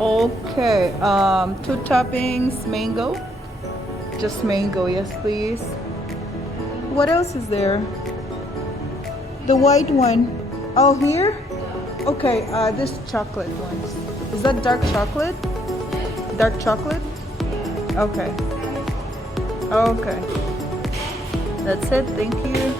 Okay, two toppings, mango. Just mango, yes please. What else is there? The white one. Oh, here? Okay, this chocolate ones. Is that dark chocolate? Dark chocolate? Okay. Okay. That's it. Thank you.